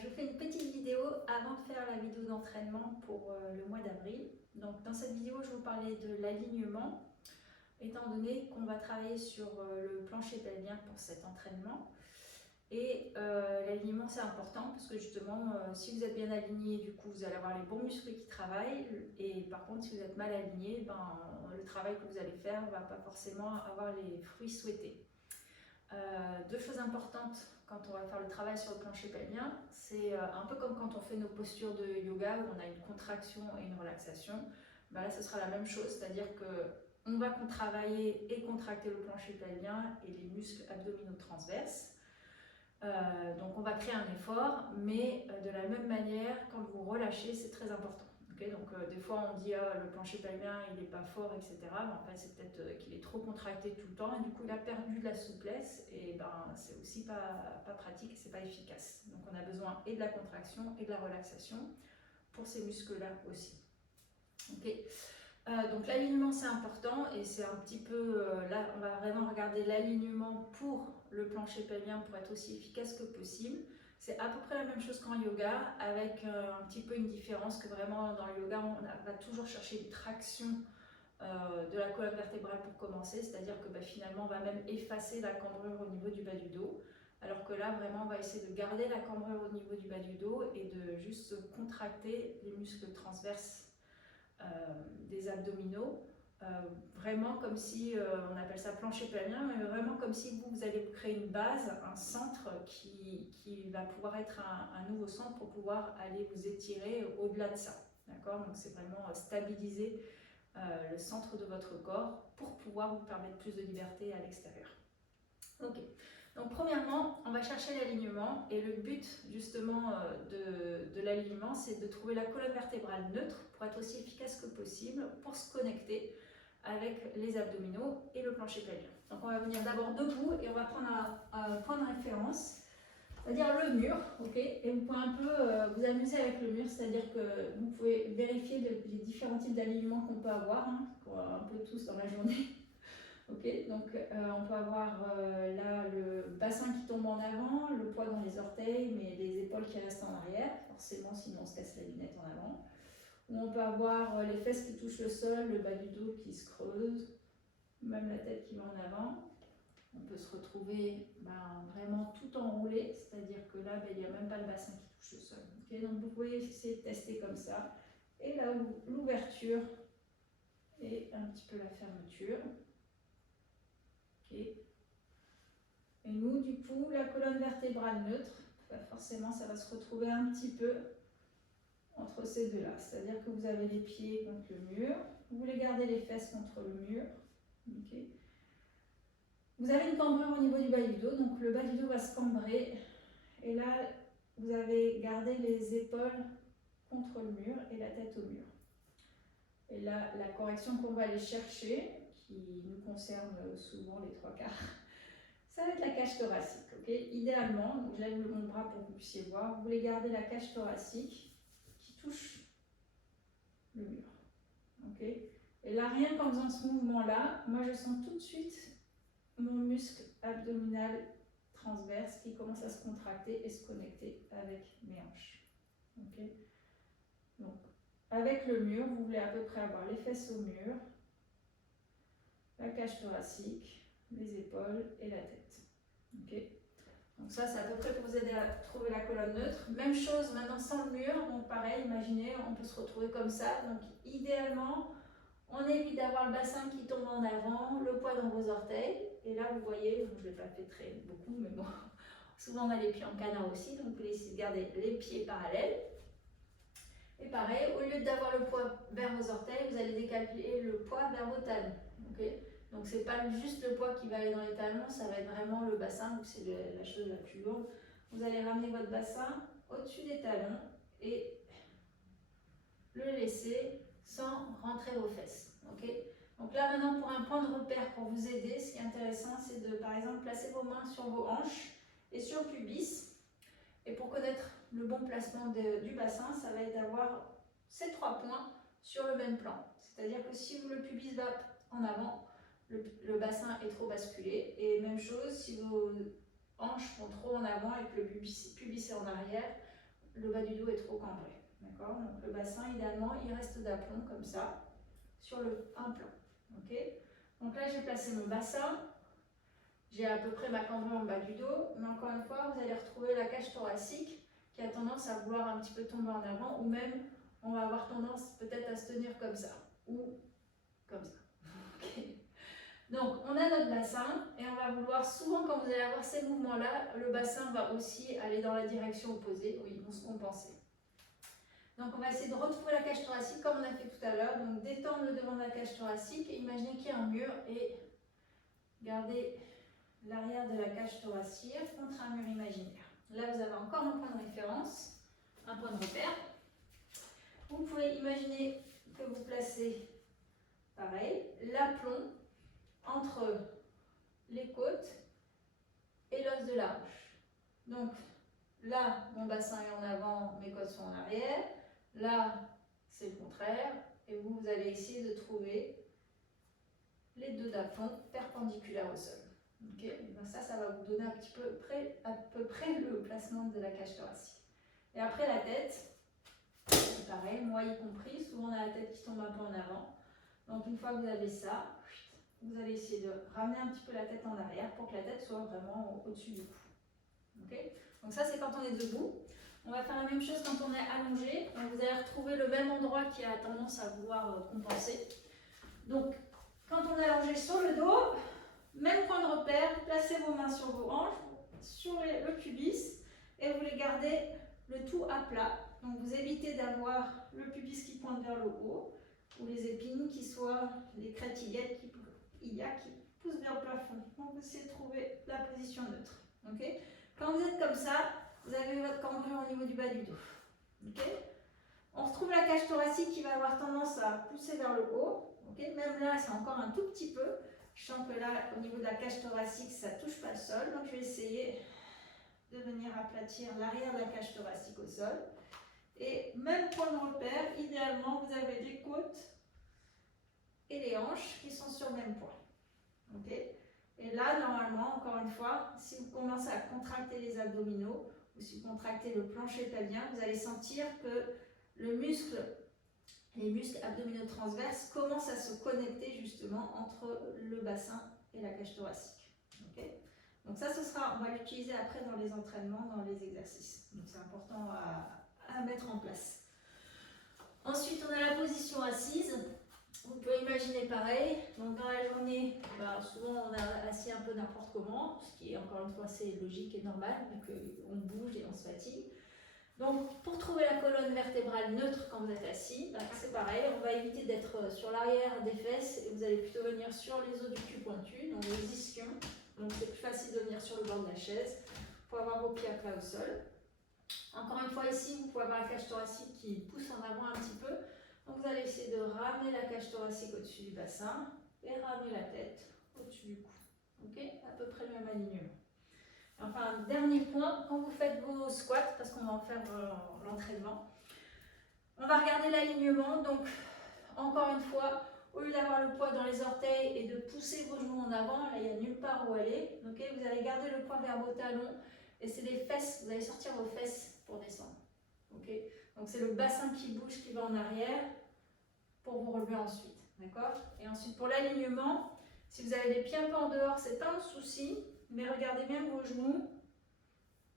Je vous fais une petite vidéo avant de faire la vidéo d'entraînement pour le mois d'avril. Donc dans cette vidéo, je vais vous parler de l'alignement, étant donné qu'on va travailler sur le plancher pelvien pour cet entraînement. Et l'alignement c'est important parce que justement, si vous êtes bien aligné, du coup vous allez avoir les bons muscles qui travaillent. Et par contre, si vous êtes mal aligné, le travail que vous allez faire ne va pas forcément avoir les fruits souhaités. Deux choses importantes quand on va faire le travail sur le plancher pelvien, c'est un peu comme quand on fait nos postures de yoga où on a une contraction et une relaxation. Là ce sera la même chose, c'est-à-dire qu'on va travailler et contracter le plancher pelvien et les muscles abdominaux transverses. Donc on va créer un effort, mais de la même manière, quand vous relâchez, c'est très important. Donc des fois on dit le plancher pelvien il n'est pas fort, etc. Mais en fait c'est peut-être qu'il est trop contracté tout le temps et du coup il a perdu de la souplesse et c'est aussi pas pratique et c'est pas efficace. Donc on a besoin et de la contraction et de la relaxation pour ces muscles-là aussi. Donc l'alignement c'est important et c'est un petit peu, là on va vraiment regarder l'alignement pour le plancher pelvien pour être aussi efficace que possible. C'est à peu près la même chose qu'en yoga avec un petit peu une différence que vraiment dans le yoga on va toujours chercher une traction de la colonne vertébrale pour commencer, c'est-à-dire que finalement on va même effacer la cambrure au niveau du bas du dos, alors que là vraiment on va essayer de garder la cambrure au niveau du bas du dos et de juste contracter les muscles transverses des abdominaux, vraiment comme si, on appelle ça plancher pelvien, mais vraiment comme si vous allez créer une base, un centre qui va pouvoir être un nouveau centre pour pouvoir aller vous étirer au-delà de ça. D'accord? Donc c'est vraiment stabiliser le centre de votre corps pour pouvoir vous permettre plus de liberté à l'extérieur. Ok. Donc premièrement, on va chercher l'alignement et le but justement de l'alignement, c'est de trouver la colonne vertébrale neutre pour être aussi efficace que possible, pour se connecter avec les abdominaux et le plancher pelvien. Donc on va venir d'abord debout et on va prendre un point de référence, c'est-à-dire le mur, ok. Et vous pouvez un peu vous amuser avec le mur, c'est-à-dire que vous pouvez vérifier les différents types d'alignement qu'on peut avoir, qu'on a un peu tous dans la journée. Ok, donc on peut avoir là le bassin qui tombe en avant, le poids dans les orteils, mais les épaules qui restent en arrière, forcément sinon on se casse la lunette en avant. Ou on peut avoir les fesses qui touchent le sol, le bas du dos qui se creuse, même la tête qui va en avant. On peut se retrouver vraiment tout enroulé, c'est-à-dire que là il n'y a même pas le bassin qui touche le sol. Okay, donc vous pouvez essayer de tester comme ça. Et là l'ouverture et un petit peu la fermeture. Okay. Et nous, du coup, la colonne vertébrale neutre, forcément, ça va se retrouver un petit peu entre ces deux-là. C'est-à-dire que vous avez les pieds contre le mur, vous voulez garder les fesses contre le mur. Okay. Vous avez une cambrure au niveau du bas du dos, donc le bas du dos va se cambrer. Et là, vous avez gardé les épaules contre le mur et la tête au mur. Et là, la correction qu'on va aller chercher, qui nous concerne souvent les trois quarts, ça va être la cage thoracique. Okay. Idéalement, donc je lève mon bras pour que vous puissiez voir, vous voulez garder la cage thoracique qui touche le mur. Okay. Et là, rien qu'en faisant ce mouvement-là, moi je sens tout de suite mon muscle abdominal transverse qui commence à se contracter et se connecter avec mes hanches. Okay. Donc, avec le mur, vous voulez à peu près avoir les fesses au mur, la cage thoracique, les épaules et la tête. Okay. Donc ça, c'est à peu près pour vous aider à trouver la colonne neutre. Même chose maintenant sans le mur, donc pareil, imaginez, on peut se retrouver comme ça. Donc idéalement, on évite d'avoir le bassin qui tombe en avant, le poids dans vos orteils. Et là, vous voyez, je ne l'ai pas fait très beaucoup, mais bon, souvent on a les pieds en canard aussi, donc vous pouvez essayer de garder les pieds parallèles. Et pareil, au lieu d'avoir le poids vers vos orteils, vous allez décaler le poids vers vos talons. Okay. Donc c'est pas juste le poids qui va aller dans les talons, ça va être vraiment le bassin, donc c'est la chose la plus lourde. Vous allez ramener votre bassin au-dessus des talons et le laisser sans rentrer vos fesses. Okay. Donc là maintenant pour un point de repère pour vous aider, ce qui est intéressant c'est de par exemple placer vos mains sur vos hanches et sur le pubis. Et pour connaître le bon placement du bassin, ça va être d'avoir ces trois points sur le même plan. C'est-à-dire que si le pubis va en avant, le bassin est trop basculé. Et même chose, si vos hanches vont trop en avant et que le pubis est en arrière, le bas du dos est trop cambré. D'accord? Donc le bassin, idéalement, il reste d'aplomb comme ça, sur un plan. Ok? Donc là, j'ai placé mon bassin. J'ai à peu près ma cambrure en bas du dos, mais encore une fois, vous allez retrouver la cage thoracique qui a tendance à vouloir un petit peu tomber en avant, ou même on va avoir tendance peut-être à se tenir comme ça, ou comme ça. Okay. Donc on a notre bassin et on va vouloir, souvent quand vous allez avoir ces mouvements-là, le bassin va aussi aller dans la direction opposée, où ils vont se compenser. Donc on va essayer de retrouver la cage thoracique comme on a fait tout à l'heure, donc détendre le devant de la cage thoracique et imaginez qu'il y a un mur et gardez l'arrière de la cage thoracique contre un mur imaginaire. Là, vous avez encore un point de référence, un point de repère. Vous pouvez imaginer que vous placez, pareil, l'aplomb entre les côtes et l'os de la hanche. Donc là, mon bassin est en avant, mes côtes sont en arrière. Là, c'est le contraire. Et vous allez essayer de trouver les deux d'aplomb perpendiculaires au sol. Okay. Donc ça va vous donner à peu près le placement de la cage thoracique. Et après la tête, c'est pareil, moi y compris, souvent on a la tête qui tombe un peu en avant. Donc une fois que vous avez ça, vous allez essayer de ramener un petit peu la tête en arrière pour que la tête soit vraiment au-dessus du cou. Okay. Donc ça c'est quand on est debout. On va faire la même chose quand on est allongé. Donc vous allez retrouver le même endroit qui a tendance à vouloir compenser. Donc quand on est allongé sur le dos, même point de repère, placez vos mains sur vos hanches, sur le pubis, et vous les gardez le tout à plat. Donc vous évitez d'avoir le pubis qui pointe vers le haut, ou les épines qui soient les crêtes iliaques qui poussent vers le plafond. Donc vous essayez de trouver la position neutre. Okay. Quand vous êtes comme ça, vous avez votre cambrure au niveau du bas du dos. Okay. On retrouve la cage thoracique qui va avoir tendance à pousser vers le haut. Okay. Même là, c'est encore un tout petit peu. Je sens que là, au niveau de la cage thoracique, ça ne touche pas le sol. Donc, je vais essayer de venir aplatir l'arrière de la cage thoracique au sol. Et même point de repère, idéalement, vous avez les côtes et les hanches qui sont sur le même point. Okay. Et là, normalement, encore une fois, si vous commencez à contracter les abdominaux ou si vous contractez le plancher pelvien, vous allez sentir que les muscles abdominaux transverses commencent à se connecter justement entre le bassin et la cage thoracique. Okay. Donc ça, on va l'utiliser après dans les entraînements, dans les exercices. Donc c'est important à mettre en place. Ensuite, on a la position assise. Vous pouvez imaginer pareil. Donc dans la journée, souvent on est assis un peu n'importe comment, ce qui est encore une fois c'est logique et normal, vu qu'on bouge et on se fatigue. Donc, pour trouver la colonne vertébrale neutre quand vous êtes assis, c'est pareil, on va éviter d'être sur l'arrière des fesses et vous allez plutôt venir sur les os du cul pointu, donc les ischions. Donc, c'est plus facile de venir sur le bord de la chaise pour avoir vos pieds à plat au sol. Encore une fois, ici, vous pouvez avoir la cage thoracique qui pousse en avant un petit peu. Donc, vous allez essayer de ramener la cage thoracique au-dessus du bassin et ramener la tête au-dessus du cou. Ok, à peu près le même alignement. Enfin, dernier point, quand vous faites vos squats, parce qu'on va en faire l'entraînement, on va regarder l'alignement. Donc, encore une fois, au lieu d'avoir le poids dans les orteils et de pousser vos genoux en avant, là, il n'y a nulle part où aller. Okay, vous allez garder le poids vers vos talons et c'est les fesses, vous allez sortir vos fesses pour descendre. Okay, donc, c'est le bassin qui bouge, qui va en arrière pour vous relever ensuite. D'accord. Et ensuite, pour l'alignement, si vous avez les pieds un peu en dehors, c'est pas un souci. Mais regardez bien que vos genoux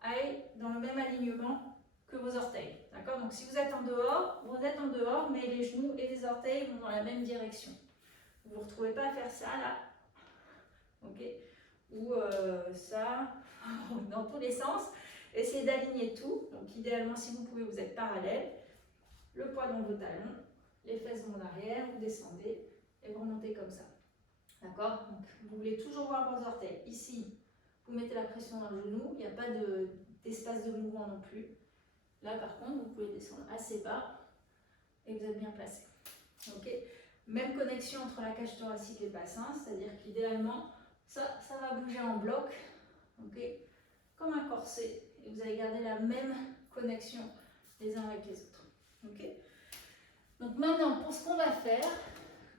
aillent dans le même alignement que vos orteils. D'accord. Donc si vous êtes en dehors, mais les genoux et les orteils vont dans la même direction. Vous ne vous retrouvez pas à faire ça là. Ok. Ou ça, dans tous les sens. Essayez d'aligner tout. Donc idéalement, si vous pouvez, vous êtes parallèle. Le poids dans vos talons, les fesses vont en arrière, vous descendez et vous remontez comme ça. D'accord. Donc vous voulez toujours voir vos orteils. Ici, vous mettez la pression dans le genou, il n'y a pas d'espace de mouvement non plus. Là par contre, vous pouvez descendre assez bas et vous êtes bien placé. Okay. Même connexion entre la cage thoracique et le bassin, c'est-à-dire qu'idéalement, ça va bouger en bloc, okay, comme un corset. Et vous allez garder la même connexion les uns avec les autres. Okay. Donc maintenant, pour ce qu'on va faire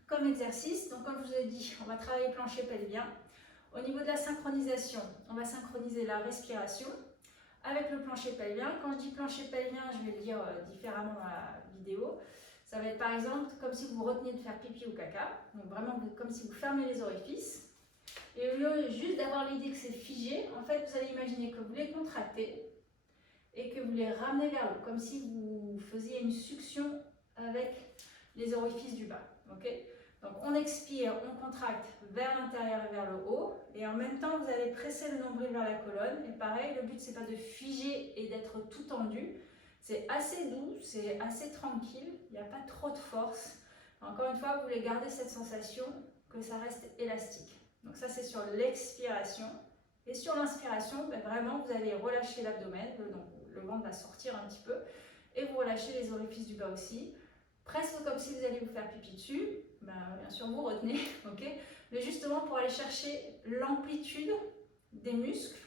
comme exercice, donc comme je vous ai dit, on va travailler plancher pelvien. Au niveau de la synchronisation, on va synchroniser la respiration avec le plancher pelvien. Quand je dis plancher pelvien, je vais le dire différemment dans la vidéo. Ça va être par exemple comme si vous reteniez de faire pipi ou caca, donc vraiment comme si vous fermez les orifices. Et au lieu juste d'avoir l'idée que c'est figé, en fait vous allez imaginer que vous les contractez et que vous les ramenez vers le haut, comme si vous faisiez une succion avec les orifices du bas. Okay, donc on expire, on contracte vers l'intérieur et vers le haut, et en même temps vous allez presser le nombril vers la colonne. Et pareil, le but c'est pas de figer et d'être tout tendu. C'est assez doux, c'est assez tranquille, il n'y a pas trop de force. Encore une fois, vous voulez garder cette sensation que ça reste élastique. Donc ça, c'est sur l'expiration. Et sur l'inspiration, ben vraiment, vous allez relâcher l'abdomen, donc le ventre va sortir un petit peu, et vous relâchez les orifices du bas aussi. Presque comme si vous alliez vous faire pipi dessus. Ben, bien sûr, vous retenez, ok, mais justement pour aller chercher l'amplitude des muscles.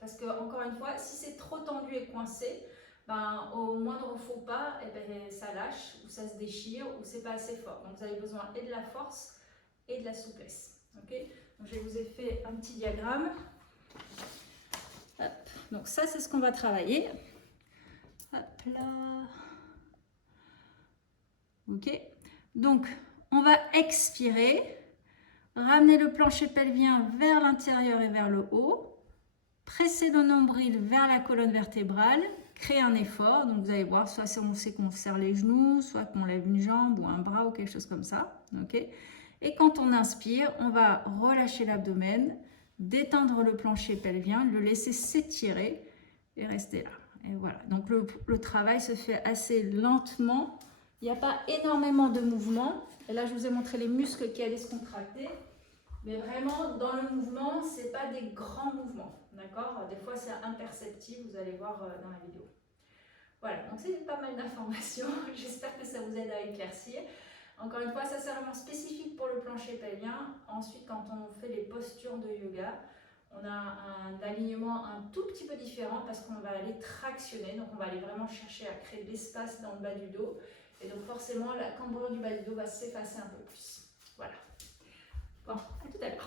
Parce que, encore une fois, si c'est trop tendu et coincé, ben, au moindre faux pas, eh ben, ça lâche ou ça se déchire ou c'est pas assez fort. Donc vous avez besoin et de la force et de la souplesse. Okay, donc je vous ai fait un petit diagramme. Hop. Donc ça c'est ce qu'on va travailler. Hop là. Ok. Donc on va expirer, ramener le plancher pelvien vers l'intérieur et vers le haut, presser le nombril vers la colonne vertébrale. Créer un effort, donc vous allez voir, soit on sait qu'on serre les genoux, soit qu'on lève une jambe ou un bras ou quelque chose comme ça. Okay, et quand on inspire, on va relâcher l'abdomen, détendre le plancher pelvien, le laisser s'étirer et rester là. Et voilà, donc le travail se fait assez lentement. Il n'y a pas énormément de mouvements. Et là, je vous ai montré les muscles qui allaient se contracter. Mais vraiment, dans le mouvement, ce n'est pas des grands mouvements. D'accord? Des fois, c'est imperceptible, vous allez voir dans la vidéo. Voilà, donc c'est pas mal d'informations. J'espère que ça vous aide à éclaircir. Encore une fois, ça c'est vraiment spécifique pour le plancher pelvien. Ensuite, quand on fait les postures de yoga, on a un alignement un tout petit peu différent parce qu'on va aller tractionner. Donc, on va aller vraiment chercher à créer de l'espace dans le bas du dos. Et donc, forcément, la cambrure du bas du dos va s'effacer un peu plus. Voilà. Bon, à tout à l'heure.